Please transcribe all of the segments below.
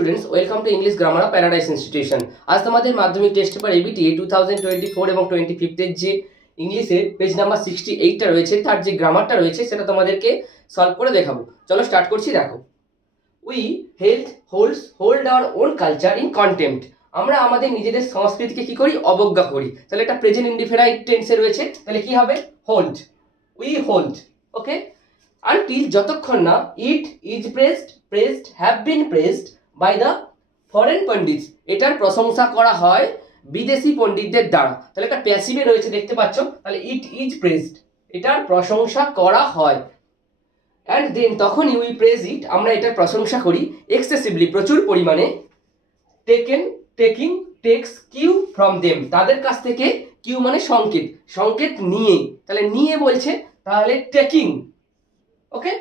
Students, welcome to English grammar of paradise institution. আজ তোমাদের মাধ্যমিক টেস্ট পেপার এবিটিএ 2024 এবং 25 যে ইংলিশের পেজ নাম্বার 68টা রয়েছে, তার যে গ্রামারটা রয়েছে সেটা তোমাদেরকে সলভ করে দেখাবো। চলো স্টার্ট করছি। দেখো, we hold our own culture in contempt. আমরা আমাদের নিজেদের সংস্কৃতিকে কি করি? অবজ্ঞা করি। তাহলে এটা প্রেজেন্ট ইনডিফিনাইট টেন্সে রয়েছে, তাহলে কি হবে? Hold. We hold, okay, until, যতক্ষণ না it is praised have been praised by the foreign pundits, এটার প্রশংসা করা হয় বিদেশি পণ্ডিতদের দ্বারা। তাহলে এটা প্যাসিভে রয়েছে, দেখতে পাচ্ছ। তাহলে ইট ইজ প্রেজড, এটার প্রশংসা করা হয়। অ্যান্ড দেন, তখনই উই প্রেজ ইট, আমরা এটার প্রশংসা করি এক্সেসিভলি, প্রচুর পরিমাণে। Taking text cue from them, তাদের কাছ থেকে। কিউ মানে সংকেত, সংকেত নিয়ে, তাহলে নিয়ে বলছে, তাহলে টেকিং। ওকে,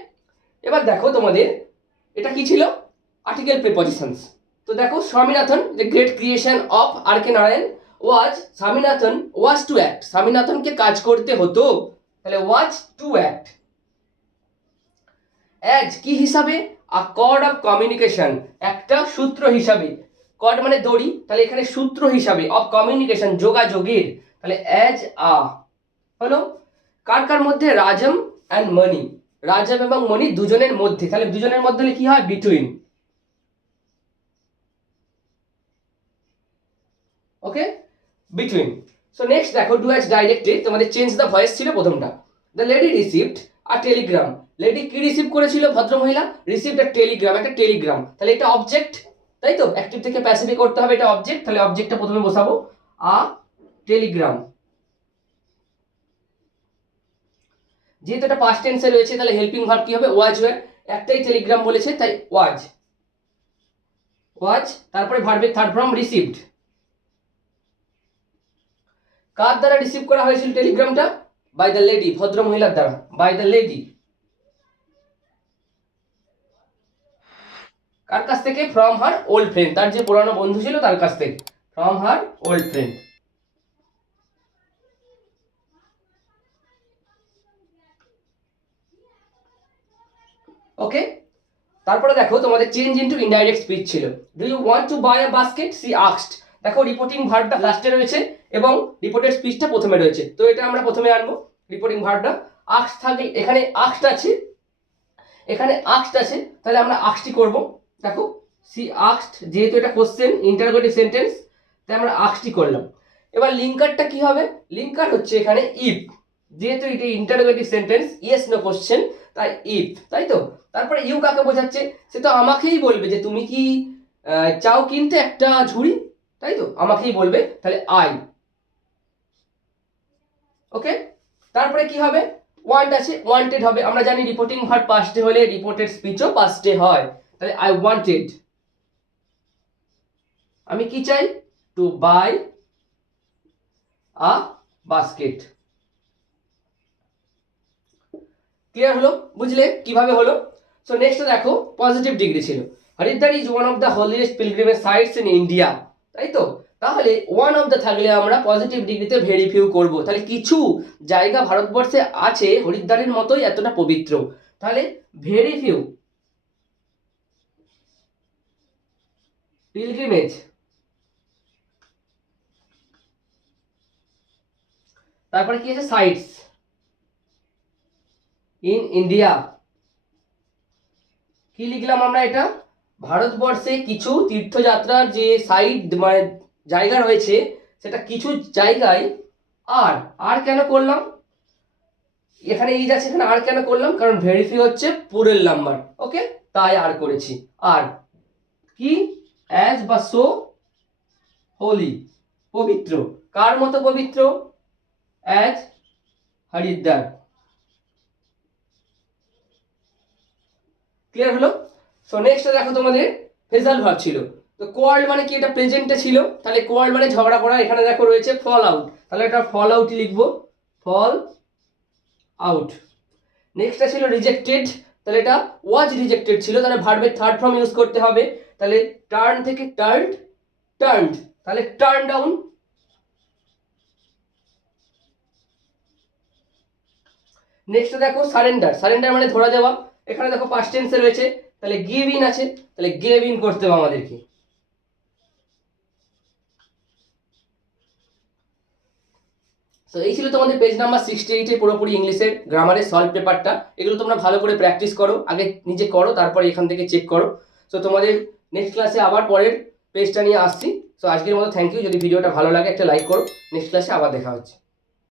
এবার দেখো তোমাদের এটা কি ছিল? Article prepositions. তো দেখো, Swaminathan the great creation of R K Narayan Swaminathan was to act, স্বামীনাথনকে কাজ করতে হতো, তাহলে ওয়াজ টু অ্যাক্ট। অ্যাজ কি হিসাবে? আ কর্ড অফ কমিউনিকেশন, একটা সূত্র হিসাবে। কর্ড মানে দড়ি, তাহলে এখানে সূত্র হিসাবে, অফ কমিউনিকেশন যোগাযোগের, তাহলে অ্যাজ আ হলো। কার কার মধ্যে? রাজম অ্যান্ড মণি, রাজম এবং মণি দুজনের মধ্যে, তাহলে দুজনের মধ্যে কি হয়? বিটুইন। ওকে, বিটুইন। সো নেক্সট দেখো, ডু অ্যাজ ডাইরেক্টেড, তোমাদের চেঞ্জ দ্য ভয়েস ছিল প্রথমটা। The lady received a Telegram, lady কি রিসিভ করেছিল? ভদ্রমহিলা রিসিভড আ টেলিগ্রাম, একটা টেলিগ্রাম, তাহলে এটা অবজেক্ট, তাই তো? অ্যাক্টিভ থেকে প্যাসিভে করতে হবে, এটা অবজেক্ট, তাহলে অবজেক্টটা প্রথমে বসাবো, আ টেলিগ্রাম। যেহেতু এটা পাস্ট টেন্সে রয়েছে, তাহলে হেল্পিং ভার্ব কি হবে? ওয়াজ ওয়্যার, একটাই টেলিগ্রাম বলেছে, তাই ওয়াজ। তারপরে ভার্বের থার্ড ফর্ম রিসিভড। কার দ্বারা রিসিভ করা হয়েছিল টেলিগ্রামটা? বাই দ্য লেডি, ভদ্র মহিলার দ্বারা, বাই দ্য লেডি। কার কাছ থেকে? ফ্রম হার ওল্ড ফ্রেন্ড, তার যে পুরানো বন্ধু ছিল তার কাছ থেকে, from her old friend. Okay, তারপরে দেখো তোমাদের চেঞ্জ ইনটু ইনডাইরেক্ট স্পিচ ছিল। Do you want to buy a basket, she asked. দেখো, রিপোর্টিং ভার্বটা লাস্টে রয়েছে এবং রিপোর্টেড স্পিচটা প্রথমে রয়েছে, তো এটা আমরা প্রথমে আনবো। রিপোর্টিং ভার্বটা আস্ক থাকলে, এখানে আস্কড আছে, এখানে আস্কড আছে, তাহলে আমরা আস্কটি করব। দেখো, সি আস্কড, যেহেতু এটা কোশ্চেন ইন্টারোগেটিভ সেন্টেন্স, তাই আমরা আস্কটি করলাম। এবার লিঙ্কারটা কি হবে? লিঙ্কার হচ্ছে এখানে ইফ, যেহেতু এটা interrogative sentence, yes no question, তাই ইফ, তাই তো? তারপরে ইউ কাকে বোঝাচ্ছে? সে তো আমাকেই বলবে যে তুমি কি চাও কিনতে একটা ঝুড়ি, তাই তো? আমাকেই বলবে, তাহলে আই। ওকে, তারপরে কি হবে? ওয়ান্ট আছে, ওয়ান্টেড হবে। আমরা জানি রিপোর্টিং ভার্ব পাস্টে হলে রিপোর্টেড স্পিচও পাস্টে হয়, তাহলে আই ওয়ান্টেড, আমি কি চাই? To buy a basket. Clear হলো? বুঝলে কিভাবে হলো? সো নেক্সট দেখো, পজিটিভ ডিগ্রি ছিল। Haridwar is one of the holiest pilgrimage sites in India, তাই তো? তাহলে ওয়ান অফ দ্য থাকলে আমরা পজিটিভ ডিগ্রিতে ভেরি ফিউ করব, তাহলে কিছু জায়গা ভারতবর্ষে আছে হরিদ্বারের মতোই এতটা পবিত্র, তাহলে ভেরি ফিউ পিলগ্রিমেজ। তারপরে কি আছে? Sites in India. কি লিখলাম আমরা? এটা ভারতবর্ষে কিছু তীর্থযাত্রার যে সাইট মানে জায়গা রয়েছে, সেটা কিছু জায়গায়। আর আর কেন করলাম? এখানে ইজ আছে, এখানে আর কেন করলাম? কারণ ভেরিফি হচ্ছে পুরের নাম্বার, ওকে, তাই আর করেছি। আর কি? অ্যাজ বা সো হোলি, পবিত্র। কার মতো পবিত্র? অ্যাজ হরিদ্বার। ক্লিয়ার হলো? সো নেক্সট দেখো, তোমাদের ফেজাল ভার্ব ছিল। তো কোয়ার্ড মানে কি? এটা প্রেজেন্টে ছিল, তাহলে কোয়ার্ড মানে ঝগড়া করা। এখানে দেখো রয়েছে ফল আউট, তাহলে এটা ফল আউটই লিখবো, ফল আউট। নেক্সটটা ছিল রিজেক্টেড, তাহলে এটা ওয়াজ রিজেক্টেড ছিল, তাহলে ভার্বের থার্ড ফর্ম ইউজ করতে হবে, তাহলে টার্ন থেকে টার্নড, তাহলে টার্ন ডাউন। নেক্সট দেখো সারেন্ডার, সারেন্ডার মানে ধরা দেওয়া। এখানে দেখো পাস্ট টেন্সে রয়েছে, তাহলে গিভ ইন আছে, তাহলে গেভ ইন করতে হবে আমাদেরকে। তো এই ছিল তোমাদের পেজ নাম্বার 68 পুরোপুরি ইংলিশের গ্রামারের সলভ পেপারটা। এগুলো তোমরা ভালো করে প্র্যাকটিস করো, আগে নিজে করো, তারপরে এখান থেকে চেক করো। তো তোমাদের নেক্সট ক্লাসে আবার পরের পেজটা নিয়ে আসছি। তো আজকের মতো থ্যাংক ইউ। যদি ভিডিওটা ভালো লাগে একটা লাইক করো। নেক্সট ক্লাসে আবার দেখা হচ্ছে।